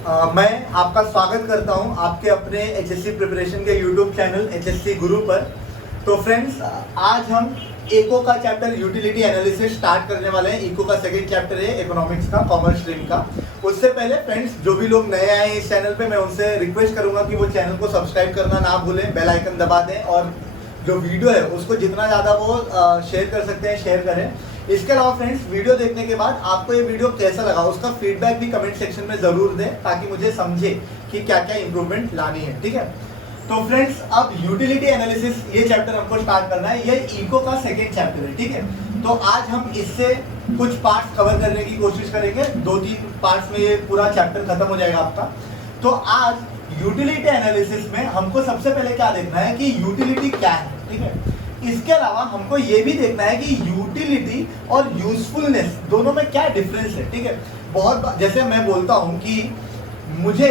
मैं आपका स्वागत करता हूं आपके अपने एचएससी प्रिपरेशन के यूट्यूब चैनल एचएससी गुरु पर। तो फ्रेंड्स, आज हम इको का चैप्टर यूटिलिटी एनालिसिस स्टार्ट करने वाले हैं। इको का सेकंड चैप्टर है इकोनॉमिक्स का, कॉमर्स स्ट्रीम का। उससे पहले फ्रेंड्स, जो भी लोग नए आए हैं इस चैनल पे, मैं उनसे रिक्वेस्ट करूंगा कि वो चैनल को सब्सक्राइब करना ना भूलें, बेल आइकन दबा दें और जो वीडियो है उसको जितना ज़्यादा वो शेयर कर सकते हैं शेयर करें। इसके अलावा फ्रेंड्स, वीडियो देखने के बाद आपको ये वीडियो कैसा लगा उसका फीडबैक भी कमेंट सेक्शन में ज़रूर दें, ताकि मुझे समझे कि क्या क्या इंप्रूवमेंट लानी है। ठीक है, तो फ्रेंड्स, अब यूटिलिटी एनालिसिस ये चैप्टर हमको स्टार्ट करना है। ये इको का सेकेंड चैप्टर है। ठीक है, तो आज हम इससे कुछ पार्ट्स कवर करने की कोशिश करेंगे। 2-3 पार्ट्स में ये पूरा चैप्टर खत्म हो जाएगा आपका। तो आज यूटिलिटी एनालिसिस में हमको सबसे पहले क्या देखना है कि यूटिलिटी क्या है। ठीक है, इसके अलावा हमको ये भी देखना है कि यूटिलिटी और यूजफुलनेस दोनों में क्या डिफरेंस है। ठीक है, बहुत जैसे मैं बोलता हूँ कि मुझे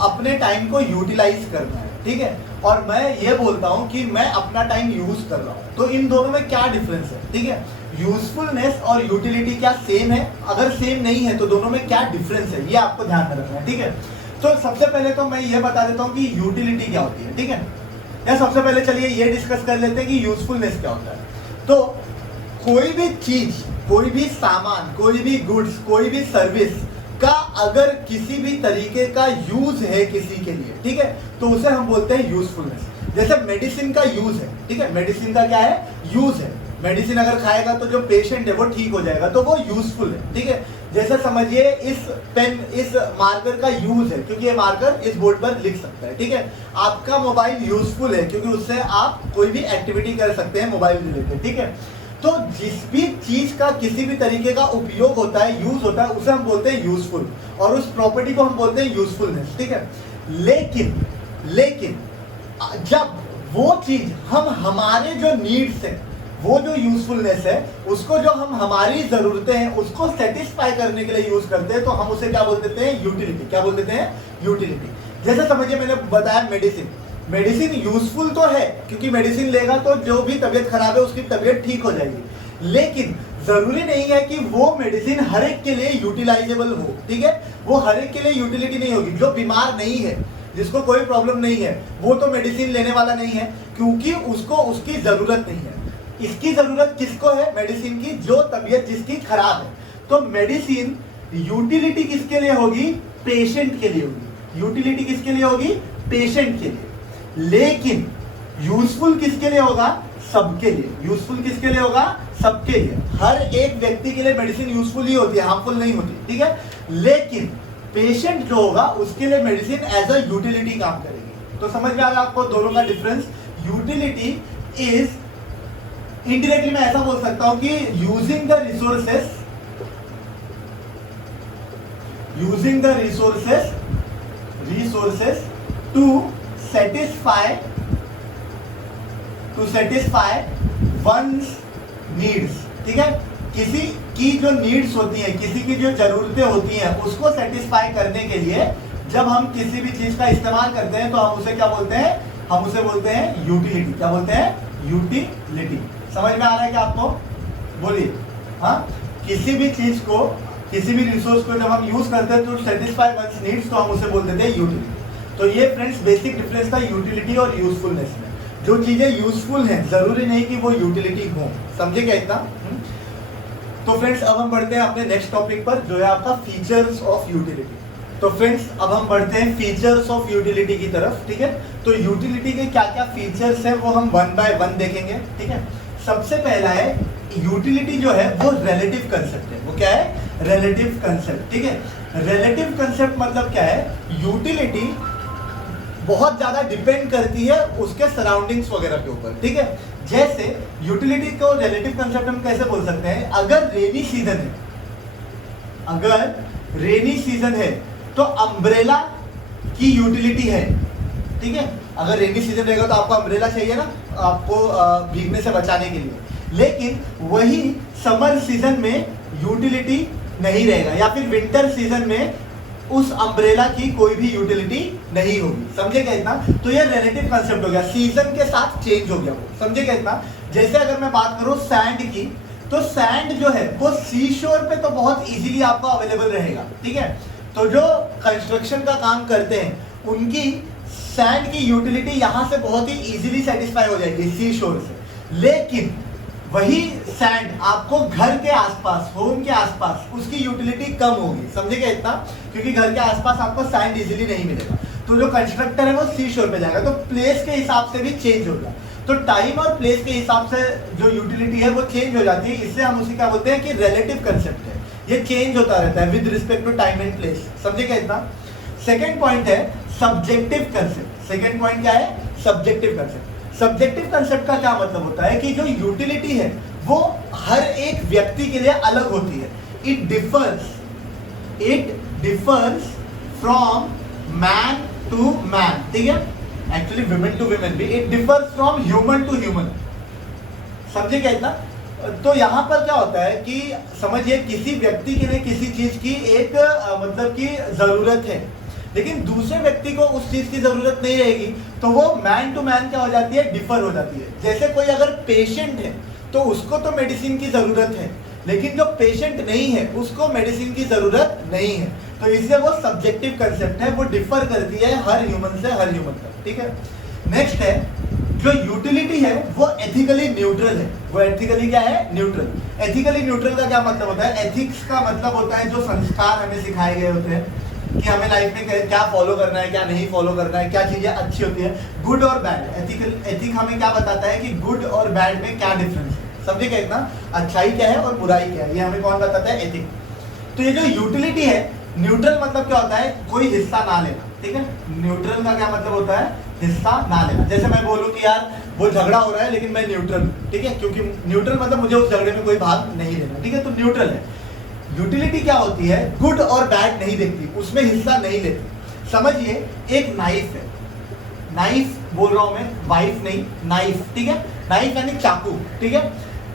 अपने टाइम को यूटिलाइज करना है, ठीक है, और मैं ये बोलता हूँ कि मैं अपना टाइम यूज कर रहा हूँ, तो इन दोनों में क्या डिफरेंस है। ठीक है, यूजफुलनेस और यूटिलिटी क्या सेम है? अगर सेम नहीं है तो दोनों में क्या डिफरेंस है, ये आपको ध्यान में रखना है। ठीक है, तो सबसे पहले तो मैं ये बता देता हूँ कि यूटिलिटी क्या होती है। ठीक है, या सबसे पहले चलिए ये डिस्कस कर लेते हैं कि यूजफुलनेस क्या होता है। तो कोई भी चीज, कोई भी सामान, कोई भी गुड्स, कोई भी सर्विस का अगर किसी भी तरीके का यूज है किसी के लिए, ठीक है, तो उसे हम बोलते हैं यूजफुलनेस। जैसे मेडिसिन का यूज है, ठीक है, मेडिसिन का क्या है? यूज है। मेडिसिन अगर खाएगा तो जो पेशेंट है वो ठीक हो जाएगा, तो वो यूजफुल है। ठीक है, जैसे समझिए इस पेन, इस मार्कर का यूज है क्योंकि ये मार्कर इस बोर्ड पर लिख सकता है। ठीक है, आपका मोबाइल यूजफुल है क्योंकि उससे आप कोई भी एक्टिविटी कर सकते हैं मोबाइल रिलेटेड। ठीक है, तो जिस भी चीज का किसी भी तरीके का उपयोग होता है, यूज होता है, उसे हम बोलते हैं यूजफुल, और उस प्रॉपर्टी को हम बोलते हैं यूजफुलनेस। ठीक है, लेकिन जब वो चीज हम हमारे जो नीड्स है, वो जो यूजफुलनेस है, उसको जो हम हमारी जरूरतें हैं उसको सेटिस्फाई करने के लिए यूज करते हैं, तो हम उसे क्या बोल देते हैं? यूटिलिटी। क्या बोल देते हैं? यूटिलिटी। जैसे समझिए मैंने बताया मेडिसिन यूजफुल तो है क्योंकि मेडिसिन लेगा तो जो भी तबीयत खराब है उसकी तबीयत ठीक हो जाएगी, लेकिन जरूरी नहीं है कि वो मेडिसिन हर एक के लिए यूटिलाइजेबल हो। ठीक है, वो हर एक के लिए यूटिलिटी नहीं होगी। जो बीमार नहीं है, जिसको कोई प्रॉब्लम नहीं है, वो तो मेडिसिन लेने वाला नहीं है क्योंकि उसको उसकी जरूरत नहीं है। इसकी जरूरत किसको है? मेडिसिन की, जो तबीयत जिसकी खराब है। तो मेडिसिन यूटिलिटी किसके लिए होगी? पेशेंट के लिए होगी। यूटिलिटी किसके लिए होगी? पेशेंट के लिए। लेकिन यूजफुल किसके लिए होगा? सबके लिए। यूजफुल किसके लिए होगा? सबके लिए। हर एक व्यक्ति के लिए मेडिसिन यूजफुल ही होती है, हार्मफुल नहीं होती। ठीक है, लेकिन पेशेंट जो होगा उसके लिए मेडिसिन एज अ यूटिलिटी काम करेगी। तो समझ में आ रहा है आपको दोनों का डिफरेंस? यूटिलिटी इज, इंडिरेक्टली मैं ऐसा बोल सकता हूं कि using the resources to satisfy one's needs. ठीक है, किसी की जो नीड्स होती हैं, किसी की जो जरूरतें होती हैं, उसको सेटिस्फाई करने के लिए जब हम किसी भी चीज का इस्तेमाल करते हैं तो हम उसे क्या बोलते हैं? हम उसे बोलते हैं यूटिलिटी। क्या बोलते हैं? यूटिलिटी। समझ में आ रहा है क्या आपको? बोलिए। हाँ, किसी भी चीज को, किसी भी रिसोर्स को जब हम यूज करते हैं तो सेटिस्फाई वंस नीड्स, तो हम उसे बोल देते हैं यूटिलिटी। तो ये फ्रेंड्स बेसिक डिफरेंस था यूटिलिटी और यूजफुलनेस में। जो चीजें यूजफुल हैं जरूरी नहीं कि वो यूटिलिटी हो। समझे क्या इतना? तो फ्रेंड्स, अब हम बढ़ते हैं अपने नेक्स्ट टॉपिक पर, जो है आपका फीचर्स ऑफ यूटिलिटी। तो फ्रेंड्स, अब हम बढ़ते हैं फीचर्स ऑफ यूटिलिटी की तरफ। ठीक है, तो यूटिलिटी के क्या क्या फीचर्स हैं वो हम 1 by 1 देखेंगे। ठीक है, सबसे पहला है यूटिलिटी जो है वो रिलेटिव कंसेप्ट है। वो क्या है? Relative concept. ठीक है, रिलेटिव कंसेप्ट मतलब क्या है? यूटिलिटी बहुत ज्यादा डिपेंड करती है उसके सराउंडिंग्स वगैरह के ऊपर। ठीक है, जैसे यूटिलिटी को रिलेटिव कंसेप्ट हम कैसे बोल सकते हैं? अगर रेनी सीजन है तो अम्ब्रेला की यूटिलिटी है। ठीक है, अगर रेनी सीजन रहेगा तो आपको अम्ब्रेला चाहिए ना, आपको भीगने से बचाने के लिए। लेकिन वही समर सीजन में यूटिलिटी नहीं रहेगा, या फिर विंटर सीजन में उस अम्ब्रेला की कोई भी यूटिलिटी नहीं होगी। समझे क्या इतना? तो ये रिलेटिव कंसेप्ट हो गया, सीजन के साथ चेंज हो गया वो। समझे क्या इतना? जैसे अगर मैं बात करूं सैंड की, तो सैंड जो है वो सी शोर पे तो बहुत इजीली आपको अवेलेबल रहेगा। ठीक है, तो जो कंस्ट्रक्शन का काम करते हैं उनकी सैंड की यूटिलिटी यहाँ से बहुत ही इजीली सेटिस्फाई हो जाएगी सी शोर से। लेकिन वही सैंड आपको घर के आसपास, होम के आसपास उसकी यूटिलिटी कम होगी। समझेगा इतना? क्योंकि घर के आसपास आपको सैंड इजीली नहीं मिलेगा, तो जो कंस्ट्रक्टर है वो सी शोर पे जाएगा, तो प्लेस के हिसाब से भी चेंज होगा। तो टाइम और प्लेस के हिसाब से जो यूटिलिटी है वो चेंज हो जाती है। इससे हम उसे क्या बोलते हैं कि रिलेटिव कंसेप्ट है, ये चेंज होता रहता है with respect to time and place. समझेगा इतना? सेकेंड पॉइंट है सब्जेक्टिव कंसेप्ट। सेकेंड पॉइंट क्या है? Subjective concept. सब्जेक्टिव कंसेप्ट का क्या मतलब होता है कि जो यूटिलिटी है वो हर एक व्यक्ति के लिए अलग होती है। It differs from man to man, ठीक है, एक्चुअली विमेन टू विमेन भी। It differs from human to human. समझे क्या इतना? तो यहाँ पर क्या होता है कि समझिए किसी व्यक्ति के लिए किसी चीज की एक मतलब की जरूरत है, लेकिन दूसरे व्यक्ति को उस चीज की जरूरत नहीं रहेगी, तो वो मैन टू मैन क्या हो जाती है? डिफर हो जाती है। जैसे कोई अगर पेशेंट है तो उसको तो मेडिसिन की जरूरत है, लेकिन जो पेशेंट नहीं है उसको मेडिसिन की जरूरत नहीं है। तो इसलिए वो सब्जेक्टिव कंसेप्ट है, वो डिफर करती है हर ह्यूमन से हर ह्यूमन तक, ठीक है। नेक्स्ट है जो यूटिलिटी है वो एथिकली न्यूट्रल है। वो एथिकली क्या है? न्यूट्रल। एथिकली न्यूट्रल का क्या मतलब होता है? एथिक्स का मतलब होता है जो संस्कार हमें सिखाए गए होते हैं कि हमें लाइफ में क्या फॉलो करना है, क्या नहीं फॉलो करना है, क्या चीजें अच्छी होती है, गुड और बैड। एथिक हमें क्या बताता है कि गुड और बैड में क्या डिफरेंस है। समझिए क्या इतना? अच्छाई क्या है और बुराई क्या है, ये हमें कौन बताता है? एथिक। तो ये जो यूटिलिटी है, न्यूट्रल मतलब क्या होता है? कोई हिस्सा ना लेना, ठीक है। न्यूट्रल का क्या मतलब होता है? हिस्सा ना लेना। जैसे मैं बोलूं कि यार वो झगड़ा हो रहा है लेकिन मैं न्यूट्रल, ठीक है, क्योंकि न्यूट्रल मतलब मुझे उस झगड़े में कोई भाग नहीं लेना, ठीक है, तो न्यूट्रल है। यूटिलिटी क्या होती है? गुड और बैड नहीं देखती, उसमें हिस्सा नहीं लेती। समझिए एक नाइफ है, नाइफ बोल रहा हूं मैं, वाइफ नहीं, नाइफ, ठीक है, नाइफ यानी चाकू, ठीक है।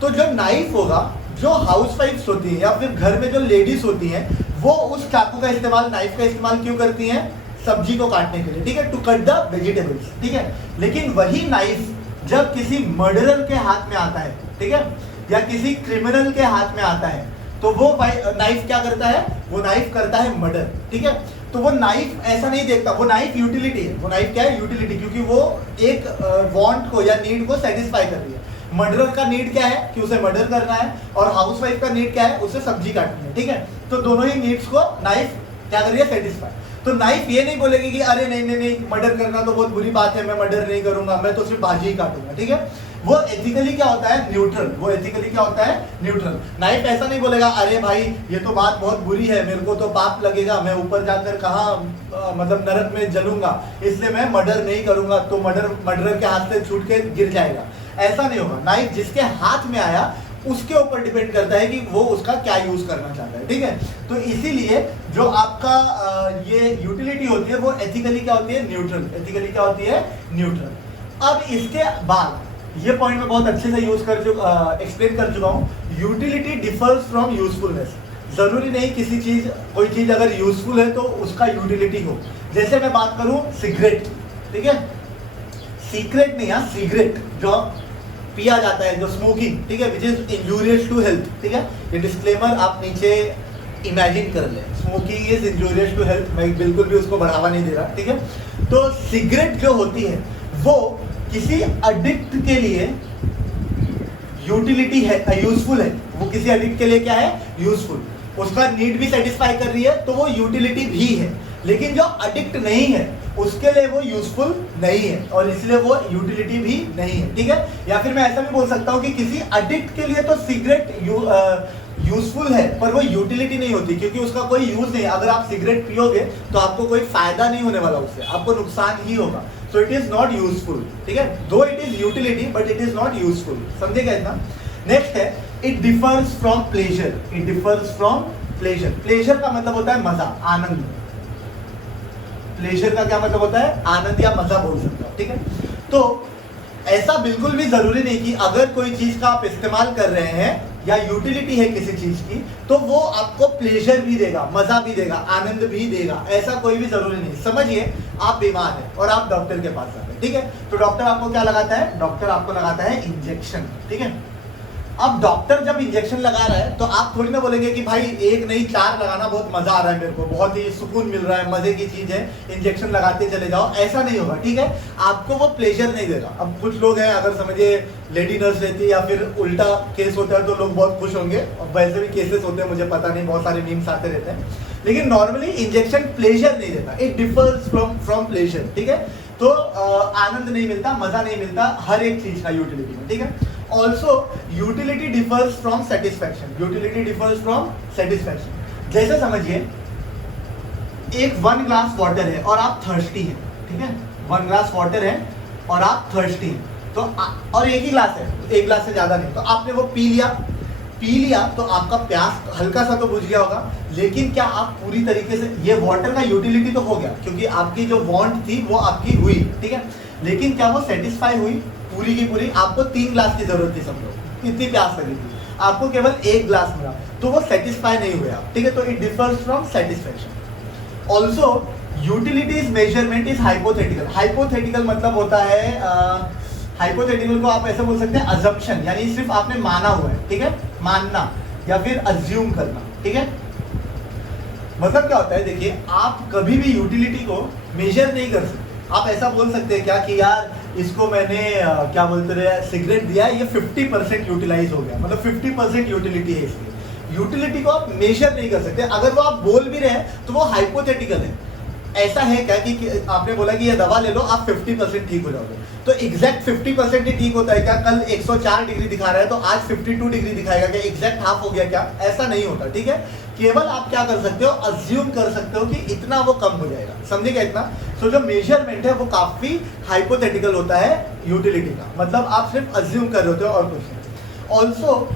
तो जो नाइफ होगा, जो हाउस वाइफ्स होती है या फिर घर में जो लेडीज होती हैं, वो उस चाकू का इस्तेमाल, नाइफ का इस्तेमाल क्यों करती हैं? सब्जी को काटने के लिए, ठीक है, टू कट द वेजिटेबल्स, ठीक है। लेकिन वही नाइफ जब किसी मर्डरर के हाथ में आता है, ठीक है, या किसी क्रिमिनल के हाथ में आता है, तो वो नाइफ क्या करता है? वो नाइफ करता है मर्डर, ठीक है। तो वो नाइफ ऐसा नहीं देखता, वो नाइफ यूटिलिटी है। वो नाइफ क्या है? यूटिलिटी, क्योंकि वो एक वांट को या नीड को सेटिस्फाई कर रही है। मर्डरर का नीड क्या है? कि उसे मर्डर करना है, और हाउसवाइफ का नीड क्या है? उसे सब्जी काटनी है, ठीक है। तो दोनों ही नीड्स को नाइफ क्या कर रही है? सेटिस्फाई। तो नाइफ ये नहीं बोलेगी कि अरे नहीं नहीं नहीं, मर्डर करना तो बहुत बुरी बात है, मैं मर्डर नहीं करूंगा, मैं तो सिर्फ भाजी ही काटूंगा, ठीक है। वो एथिकली क्या होता है? न्यूट्रल। वो एथिकली क्या होता है? न्यूट्रल। नाइफ ऐसा नहीं बोलेगा अरे भाई ये तो बात बहुत बुरी है, मेरे को तो पाप लगेगा, मैं ऊपर जाकर कहाँ मतलब नरक में जलूंगा, इसलिए मैं मर्डर नहीं करूंगा, तो मर्डर के हाथ से छूट के गिर जाएगा। ऐसा नहीं होगा। नाइफ जिसके हाथ में आया उसके ऊपर डिपेंड करता है कि वो उसका क्या यूज करना चाहता है, ठीक है। तो इसीलिए जो आपका ये यूटिलिटी होती है वो एथिकली क्या होती है? न्यूट्रल। एथिकली क्या होती है? न्यूट्रल। अब इसके बाद ये पॉइंट मैं बहुत अच्छे से एक्सप्लेन कर चुका हूँ। Utility differs from usefulness. जरूरी नहीं किसी चीज, कोई चीज अगर यूजफुल है तो उसका यूटिलिटी हो। जैसे मैं बात करूं सिगरेट, ठीक है, सीक्रेट नहीं, हाँ सिगरेट जो पिया जाता है, जो स्मोकिंग, ठीक है, which is injurious to health, ठीक है। ये डिस्क्लेमर आप नीचे इमेजिन कर लें, smoking is injurious to health, मैं बिल्कुल भी उसको बढ़ावा नहीं दे रहा, ठीक है। तो सिगरेट जो होती है वो किसी एडिक्ट के लिए यूटिलिटी है, यूजफुल है। वो किसी एडिक्ट के लिए क्या है? यूजफुल। उसका नीड भी सेटिस्फाई कर रही है, तो वो यूटिलिटी भी है। लेकिन जो एडिक्ट नहीं है उसके लिए वो यूजफुल नहीं है, और इसलिए वो यूटिलिटी भी नहीं है, ठीक है। या फिर मैं ऐसा भी बोल सकता हूँ कि किसी एडिक्ट के लिए तो सिगरेट यूजफुल है, पर वो यूटिलिटी नहीं होती, क्योंकि उसका कोई यूज नहीं है। अगर आप सिगरेट पियोगे तो आपको कोई फायदा नहीं होने वाला उससे, आपको नुकसान ही होगा। So it is not useful, ठीक है। दो it is utility but it is not useful. समझेगा इतना? नेक्स्ट है it differs from pleasure. It differs from pleasure. Pleasure का मतलब होता है मजा, आनंद। प्लेजर का क्या मतलब होता है? आनंद या मजा बोल सकते हो, ठीक है। तो ऐसा बिल्कुल भी जरूरी नहीं कि अगर कोई चीज का आप इस्तेमाल कर रहे हैं या यूटिलिटी है किसी चीज की, तो वो आपको प्लेजर भी देगा, मजा भी देगा, आनंद भी देगा, ऐसा कोई भी जरूरी नहीं। समझिए आप बीमार हैं और आप डॉक्टर के पास जाते हैं, ठीक है। तो डॉक्टर आपको क्या लगाता है? डॉक्टर आपको लगाता है इंजेक्शन, ठीक है। अब डॉक्टर जब इंजेक्शन लगा रहा है तो आप थोड़ी ना बोलेंगे कि भाई एक नहीं 4 लगाना, बहुत मजा आ रहा है मेरे को, बहुत ही सुकून मिल रहा है, मजे की चीज है, इंजेक्शन लगाते चले जाओ, ऐसा नहीं होगा, ठीक है। आपको वो प्लेजर नहीं देगा। अब कुछ लोग हैं, अगर समझिए लेडी नर्स रहती है या फिर उल्टा केस होता है तो लोग बहुत खुश होंगे, और वैसे भी केसेस होते हैं, मुझे पता नहीं, बहुत सारे मीम्स आते रहते हैं, लेकिन नॉर्मली इंजेक्शन प्लेजर नहीं देता, इट डिफर्स फ्रॉम प्लेजर, ठीक है। तो आनंद नहीं मिलता, मजा नहीं मिलता हर एक चीज का यूटिलिटी में, ठीक है। Also utility differs from satisfaction, utility differs from satisfaction. जैसे समझिए एक 1 ग्लास वाटर है और आप थर्स्टी हैं, ठीक है, 1 ग्लास वाटर है और आप थर्स्टी हैं, तो और एक ही ग्लास है, तो 1 ग्लास से ज्यादा नहीं, तो आपने वो पी लिया तो आपका प्यास हल्का सा तो बुझ गया होगा, लेकिन क्या आप पूरी तरीके से, ये वाटर का यूटिलिटी तो हो गया क्योंकि आपकी जो वांट थी वो आपकी हुई, ठीक है, लेकिन क्या वो सेटिस्फाई हुई पूरी की पूरी? आपको 3 ग्लास की जरूरत थी, समझो इतनी प्यास लगी थी, आपको केवल 1 ग्लास मिला, तो वो सेटिस्फाई नहीं हुए आप, ठीक है। तो it differs from satisfaction. Also utilities measurement is hypothetical. Hypothetical मतलब होता है, हाइपोथेटिकल को आप ऐसे बोल सकते हैं अजम्पशन, यानी सिर्फ आपने माना हुआ है, ठीक है, मानना या फिर अज्यूम करना, ठीक है। मतलब क्या होता है, देखिए आप कभी भी यूटिलिटी को मेजर नहीं कर सकते। आप ऐसा बोल सकते हैं क्या कि यार इसको मैंने क्या बोलते रहे सिगरेट दिया, ये 50% यूटिलाइज हो गया, मतलब 50% यूटिलिटी है इसकी। यूटिलिटी को आप मेजर नहीं कर सकते। अगर वो आप बोल भी रहे हैं तो वो हाइपोथेटिकल है। ऐसा है क्या कि आपने बोला कि ये दवा ले लो, आप 50% ठीक हो जाओगे, तो एग्जैक्ट 50% ही ठीक होता है क्या? कल 104 डिग्री दिखा रहा है तो आज 52 डिग्री दिखाएगा क्या? एग्जैक्ट हाफ हो गया क्या? ऐसा नहीं होता, ठीक है। केवल आप क्या कर सकते हो, अज्यूम कर सकते हो कि इतना वो कम हो जाएगा, समझिएगा इतना। तो जो मेजरमेंट है वो काफी हाइपोथेटिकल होता है यूटिलिटी का, मतलब आप सिर्फ अज्यूम कर रहे होते हो और कुछ नहीं। Also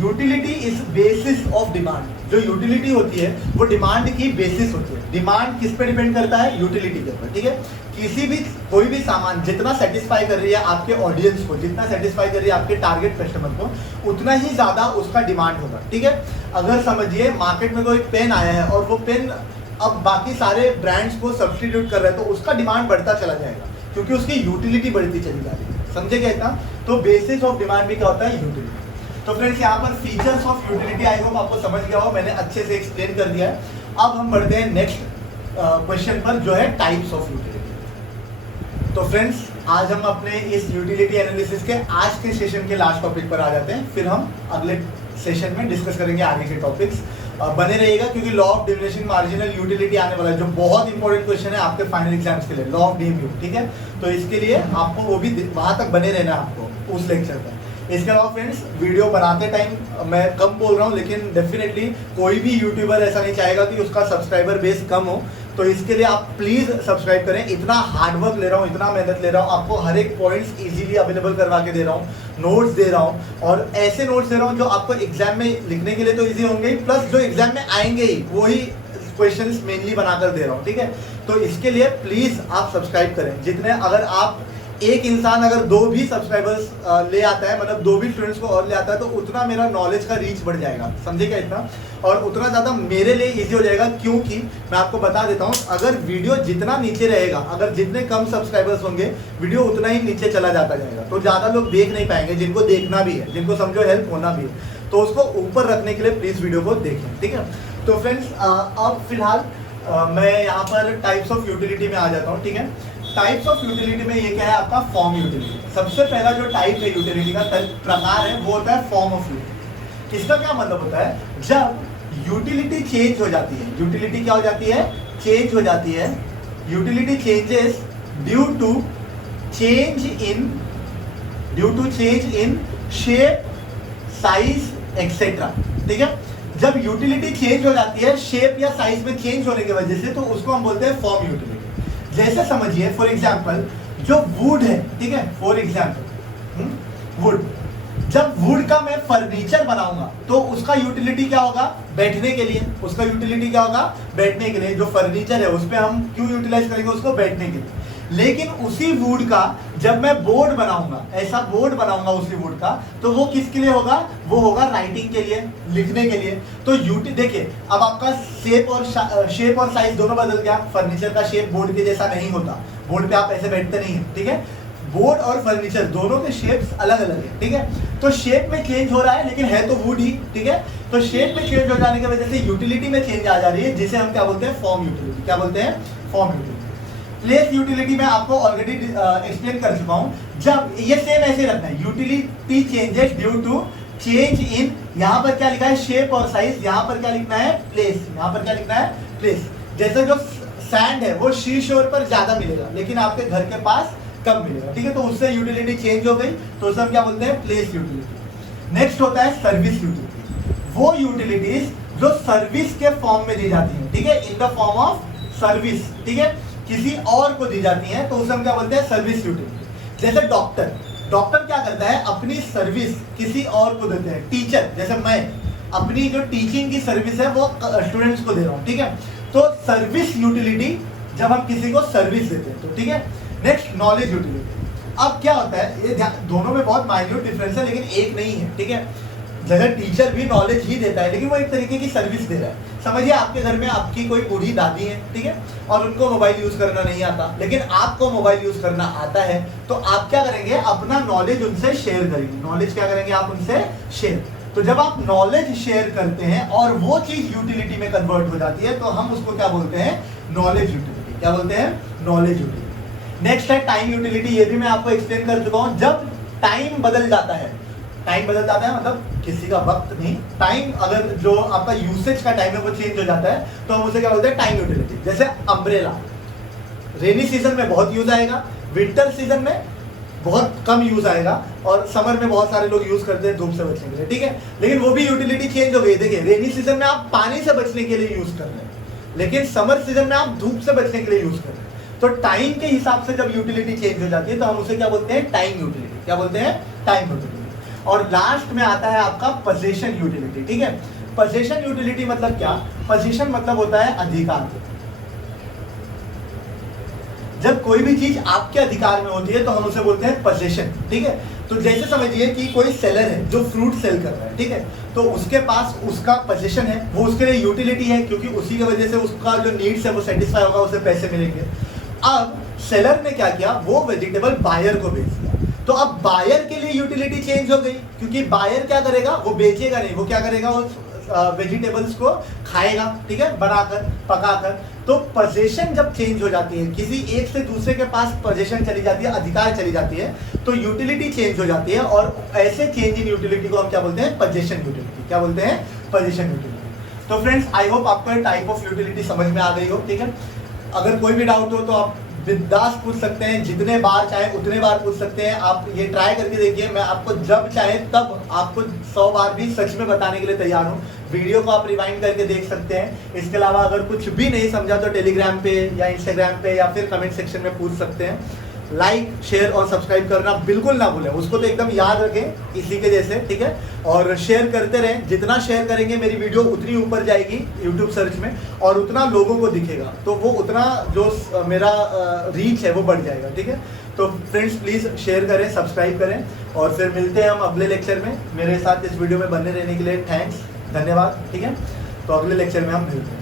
utility is basis of demand. जो यूटिलिटी होती है वो डिमांड की बेसिस होती है। डिमांड किस पे डिपेंड करता है? यूटिलिटी के ऊपर, ठीक है। किसी भी कोई भी सामान जितना सेटिस्फाई कर रही है आपके ऑडियंस को, जितना सेटिस्फाई कर रही है आपके टारगेट कस्टमर को, उतना ही ज्यादा उसका डिमांड होगा, ठीक है। अगर समझिए मार्केट में कोई पेन आया है और वो पेन अब बाकी सारे ब्रांड्स को सब्स्टिट्यूट कर रहे हैं तो उसका डिमांड बढ़ता चला जाएगा क्योंकि उसकी यूटिलिटी बढ़ती चली जा रही है, समझे क्या इतना। तो बेसिस ऑफ डिमांड भी क्या होता है? यूटिलिटी। तो फ्रेंड्स यहाँ पर features of utility I hope आपको समझ गया हो, मैंने अच्छे से एक्सप्लेन कर दिया है। अब हम बढ़ते हैं नेक्स्ट क्वेश्चन पर, जो है टाइप्स ऑफ यूटिलिटी। तो फ्रेंड्स आज हम अपने इस यूटिलिटी एनालिसिस के आज के सेशन के लास्ट टॉपिक पर आ जाते हैं, फिर हम अगले सेशन में डिस्कस करेंगे आगे के टॉपिक्स। बने रहिएगा क्योंकि law of diminishing marginal utility आने वाला है, जो बहुत इंपॉर्टेंट क्वेश्चन है आपके फाइनल एग्जाम्स के लिए, लॉ ऑफ डीएमयू, ठीक है। तो इसके लिए आपको वो भी वहां तक बने रहना है आपको उस लेक्चर पर। इसके अलावा फ्रेंड्स वीडियो बनाते टाइम मैं कम बोल रहा हूँ, लेकिन डेफिनेटली कोई भी यूट्यूबर ऐसा नहीं चाहेगा कि उसका सब्सक्राइबर बेस कम हो, तो इसके लिए आप प्लीज सब्सक्राइब करें। इतना हार्डवर्क ले रहा हूँ, इतना मेहनत ले रहा हूँ, आपको हर एक पॉइंट्स इजीली अवेलेबल करवा के दे रहा हूँ, नोट्स दे रहा हूँ, और ऐसे नोट्स दे रहा हूँ जो आपको एग्जाम में लिखने के लिए तो ईजी होंगे ही, प्लस जो एग्जाम में आएंगे ही वही क्वेश्चंस मेनली बनाकर दे रहा हूँ, ठीक है। तो इसके लिए प्लीज आप सब्सक्राइब करें। जितने, अगर आप एक इंसान अगर 2 भी सब्सक्राइबर्स ले आता है, मतलब 2 भी स्टूडेंट्स को और ले आता है, तो उतना मेरा नॉलेज का रीच बढ़ जाएगा, समझेगा इतना, और उतना ज़्यादा मेरे लिए इजी हो जाएगा। क्योंकि मैं आपको बता देता हूँ, अगर वीडियो जितना नीचे रहेगा, अगर जितने कम सब्सक्राइबर्स होंगे, वीडियो उतना ही नीचे चला जाता जाएगा, तो ज़्यादा लोग देख नहीं पाएंगे, जिनको देखना भी है, जिनको समझो हेल्प होना भी है, तो उसको ऊपर रखने के लिए प्लीज़ वीडियो को देखें, ठीक है। तो फ्रेंड्स अब फिलहाल मैं यहाँ पर टाइप्स ऑफ यूटिलिटी में आ जाता हूँ, ठीक है। टाइप्स ऑफ यूटिलिटी में ये क्या है आपका? Form utility. सबसे पहला जो टाइप है यूटिलिटी का प्रकार है वो होता है फॉर्म ऑफ यूटिलिटी। इसका क्या मतलब होता है? जब यूटिलिटी चेंज हो जाती है, यूटिलिटी क्या हो जाती है? चेंज हो जाती है। Utility changes due to change in shape, size etcetera, ठीक है। जब यूटिलिटी चेंज हो जाती है शेप या साइज में चेंज होने की वजह से, तो उसको हम बोलते हैं फॉर्म यूटिलिटी। जैसे समझिए फॉर एग्जाम्पल जो वुड है, ठीक है, फॉर एग्जाम्पल वुड, जब वुड का मैं फर्नीचर बनाऊंगा तो उसका यूटिलिटी क्या होगा? बैठने के लिए। उसका यूटिलिटी क्या होगा? बैठने के लिए। जो फर्नीचर है उस पर हम क्यों यूटिलाइज करेंगे? उसको बैठने के लिए। लेकिन उसी वुड का जब मैं बोर्ड बनाऊंगा, ऐसा बोर्ड बनाऊंगा उसी वुड का, तो वो किसके लिए होगा? वो होगा राइटिंग के लिए, लिखने के लिए। तो देखिए अब आपका शेप और साइज दोनों बदल गया। फर्नीचर का शेप बोर्ड के जैसा नहीं होता, बोर्ड पे आप ऐसे बैठते नहीं है, ठीक है। बोर्ड और फर्नीचर दोनों के शेप्स अलग अलग है, ठीक है। तो शेप में चेंज हो रहा है लेकिन है तो वुड ही, ठीक है। तो शेप में चेंज हो जाने की वजह से यूटिलिटी में चेंज आ जा रही है, जिसे हम क्या बोलते हैं, फॉर्म यूटिलिटी। क्या बोलते हैं, फॉर्म यूटिलिटी। प्लेस यूटिलिटी में आपको ऑलरेडी एक्सप्लेन कर चुका हूं। जब ये सेम ऐसे रखना है, utility changes due to change in, यहाँ पर क्या लिखा है, शेप और साइज, यहाँ पर क्या लिखना है, प्लेस, यहाँ पर क्या लिखना है, प्लेस। जैसे जो सैंड है वो सी शोर पर ज्यादा मिलेगा लेकिन आपके घर के पास कम मिलेगा, ठीक है। तो उससे यूटिलिटी चेंज हो गई, तो उसे हम क्या बोलते हैं, प्लेस यूटिलिटी। नेक्स्ट होता है सर्विस यूटिलिटी। वो यूटिलिटीज जो सर्विस के फॉर्म में दी जाती है, ठीक है, in the form of service, ठीक है, किसी और को दी जाती है, तो उसे हम क्या बोलते हैं, सर्विस यूटिलिटी। जैसे डॉक्टर, डॉक्टर क्या करता है, अपनी सर्विस किसी और को देते हैं। टीचर, जैसे मैं अपनी जो टीचिंग की सर्विस है वो स्टूडेंट्स को दे रहा हूँ, ठीक है। तो सर्विस यूटिलिटी जब हम किसी को सर्विस देते हैं, तो ठीक है। Next knowledge utility. अब क्या होता है, ये दोनों में बहुत माइन्यूट डिफरेंस है लेकिन एक नहीं है, ठीक है। जैसे टीचर भी नॉलेज ही देता है लेकिन वो एक तरीके की सर्विस दे रहा है। समझिए आपके घर में आपकी कोई बूढ़ी दादी है, ठीक है, और उनको मोबाइल यूज करना नहीं आता, लेकिन आपको मोबाइल यूज करना आता है, तो आप क्या करेंगे, अपना नॉलेज उनसे शेयर करेंगे। नॉलेज क्या करेंगे, आप उनसे शेयर। तो जब आप नॉलेज शेयर करते हैं और वो चीज यूटिलिटी में कन्वर्ट हो जाती है, तो हम उसको क्या बोलते हैं, नॉलेज यूटिलिटी। क्या बोलते हैं, नॉलेज यूटिलिटी। नेक्स्ट है टाइम यूटिलिटी। ये भी मैं आपको एक्सप्लेन कर चुका हूं। जब टाइम बदल जाता है, टाइम बदल जाता है मतलब किसी का वक्त नहीं, टाइम, अगर जो आपका यूसेज का टाइम है वो चेंज हो जाता है, तो हम उसे क्या बोलते हैं, टाइम यूटिलिटी। जैसे अम्ब्रेला रेनी सीजन में बहुत यूज आएगा, विंटर सीजन में बहुत कम यूज आएगा, और समर में बहुत सारे लोग यूज करते हैं धूप से बचने के लिए, ठीक है। लेकिन वो भी यूटिलिटी चेंज हो गई। देखिए रेनी सीजन में आप पानी से बचने के लिए यूज कर रहे हैं, लेकिन समर सीजन में आप धूप से बचने के लिए यूज कर रहे हैं। तो टाइम के हिसाब से जब यूटिलिटी चेंज हो जाती है तो हम उसे क्या बोलते हैं, टाइम यूटिलिटी। क्या बोलते हैं, टाइम यूटिलिटी। और लास्ट में आता है आपका पोजीशन यूटिलिटी, ठीक है। पोजीशन यूटिलिटी मतलब क्या, पोजीशन मतलब होता है अधिकार। जब कोई भी चीज आपके अधिकार में होती है तो हम उसे बोलते हैं पोजीशन, ठीक है। तो जैसे समझिए कि कोई सेलर है जो फ्रूट सेल कर रहा है, ठीक है, तो उसके पास उसका पोजीशन है, वो उसके लिए यूटिलिटी है, क्योंकि उसी की वजह से उसका जो नीड्स है वो सेटिस्फाई होगा, उसे पैसे मिलेंगे। अब सेलर ने क्या किया, वो वेजिटेबल बायर को बेच दिया, तो अब बायर के लिए यूटिलिटी चेंज हो गई, क्योंकि बायर क्या करेगा, वो बेचेगा नहीं, वो क्या करेगा, वो वेजिटेबल्स को खाएगा, ठीक है, बनाकर, पकाकर। तो पोजीशन जब चेंज हो जाती है, किसी एक से दूसरे के पास पोजीशन चली जाती है, अधिकार चली जाती है, तो यूटिलिटी चेंज हो जाती है, और ऐसे चेंज इन यूटिलिटी को हम क्या बोलते हैं, पोजीशन यूटिलिटी। क्या बोलते हैं, पोजीशन यूटिलिटी। तो फ्रेंड्स, आई होप आपको टाइप ऑफ यूटिलिटी समझ में आ गई हो, ठीक है। अगर कोई भी डाउट हो तो आप बिंदास पूछ सकते हैं, जितने बार चाहे उतने बार पूछ सकते हैं। आप ये ट्राई करके देखिए, मैं आपको जब चाहे तब आपको 100 बार भी सच में बताने के लिए तैयार हूँ। वीडियो को आप रिवाइंड करके देख सकते हैं। इसके अलावा अगर कुछ भी नहीं समझा तो टेलीग्राम पे या इंस्टाग्राम पे या फिर कमेंट सेक्शन में पूछ सकते हैं। लाइक, शेयर और सब्सक्राइब करना बिल्कुल ना भूलें, उसको तो एकदम याद रखें इसी के जैसे, ठीक है। और शेयर करते रहें, जितना शेयर करेंगे मेरी वीडियो उतनी ऊपर जाएगी यूट्यूब सर्च में, और उतना लोगों को दिखेगा, तो वो उतना जो मेरा रीच है वो बढ़ जाएगा, ठीक है। तो फ्रेंड्स प्लीज़ शेयर करें, सब्सक्राइब करें, और फिर मिलते हैं हम अगले लेक्चर में। मेरे साथ इस वीडियो में बने रहने के लिए थैंक्स, धन्यवाद, ठीक है। तो अगले लेक्चर में हम मिलते हैं।